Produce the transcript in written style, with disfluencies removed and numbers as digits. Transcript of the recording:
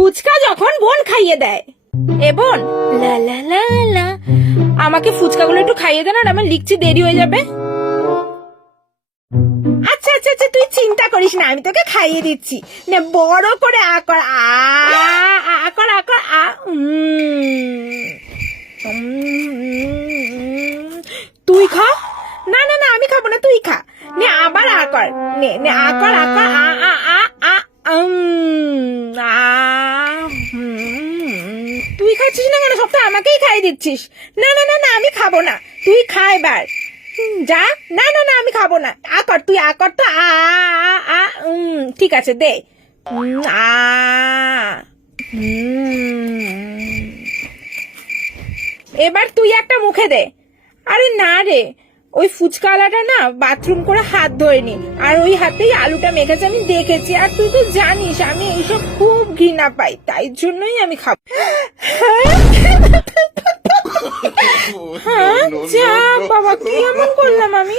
ফুচকা যখন বোন খাইয়ে দেয়। এ বোন, লা লা লা লা, আমাকে ফুচকাগুলো একটু খাইয়ে দে না, আমার লিখছি দেরি হয়ে যাবে। আচ্ছা আচ্ছা আচ্ছা, তুই চিন্তা করিস না, আমি তোকে খাইয়ে দিচ্ছি। নে বড় করে আ কর, আ আ কর, আ কর, আ। তুই খা। না না না, আমি খাবো না, তুই খা। নে আবার আ কর, নে নে আ কর, আ কর, আ আ আ আ। তুই খাচ্ছিস না কেন? সবটা আমাকেই খাইয়ে দিচ্ছিস। না না না না, আমি খাবো না, তুই খা এবার, যা। না না না, আমি খাবো না, আ কর, তুই আ কর তো, আ আ আ। ঠিক আছে, দে। আ। এবার তুই একটা মুখে দে। আরে না রে, ওই ফুচকাওয়ালাটা না বাথরুম করে হাত ধোয়নি, আর ওই হাতেই আলুটা মেখেছে, আমি দেখেছি। আর তুই তো জানিস আমি এইসব খুব ঘৃণা পাই, তাই জন্যই আমি খাবো। হ্যাঁ, যা বাবা, কি এমন করলাম আমি?